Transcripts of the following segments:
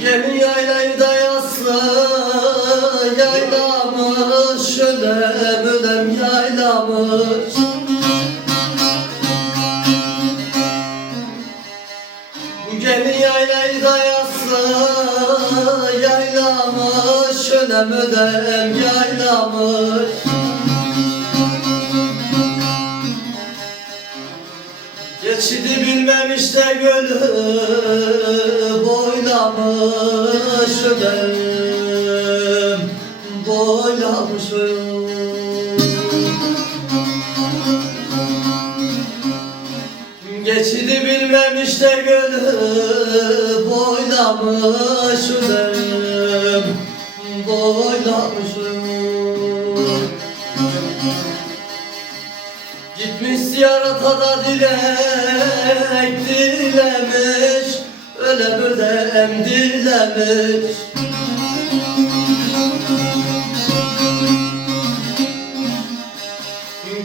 Gelin yaylayı da yasla yaylamış Ölem ölem yaylamış yasla yaylamış Ölem ölem yaylamış. Geçidi bilmemiş de gölü boylamış ödem Boylamış. ödem Geçidi bilmemiş de gölü boylamış ödem Boylamış ödem Gitmiş ziyarata da dilek dilemiş. Öyle ödem dilemiş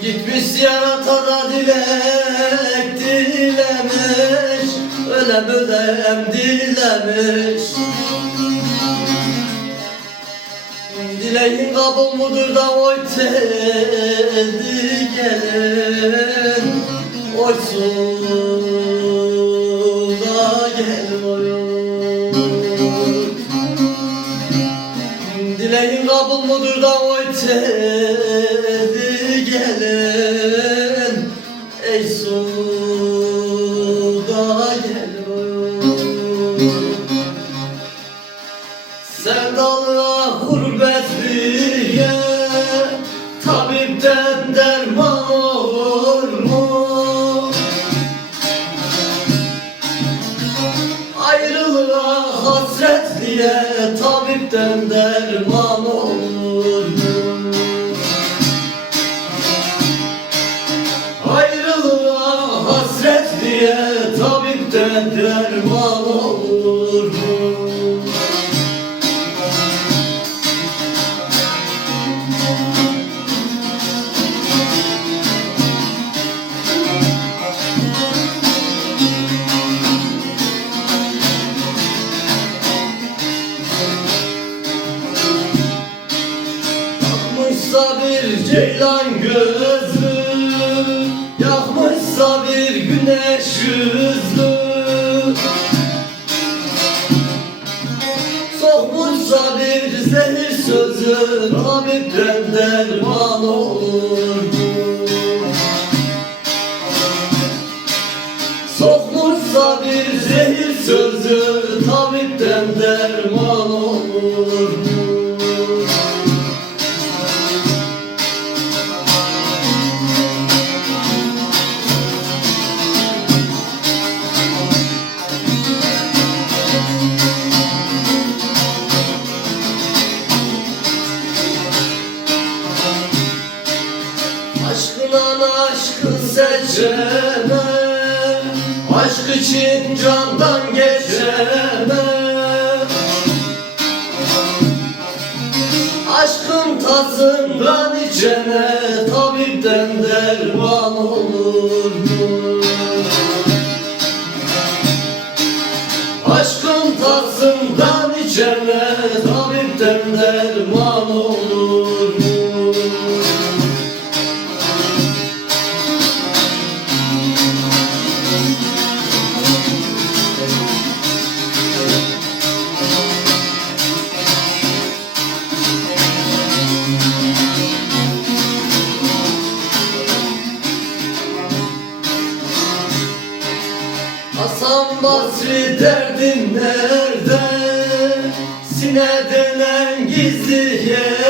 Gitmiş ziyarata da dilek dilemiş Öyle ödem dilemiş. Dileğin kabul mudur da oy teldi gelin. Oy suda gel oy Dileğin kabul mudur da oy teldi Sevdalığa gurbetliye Tabipten derman olur mu? Ayrılığa hasretliye Tabipten derman olur mu? Ayrılığa hasretliye Tabipten derman olur mu? Gözlü Yakmışsa bir güneş yüzlü. Sokmuşsa bir zehir sözü Tabipten derman olurdu Sokmuşsa bir zehir sözü Tabipten derman Aşk için candan geçene Aşkın tasından içene Tabipten derman olur mu? Aşkın tasından içene Tabipten derman olur Hasan Basri derdin nerede? Sine denen gizli yerde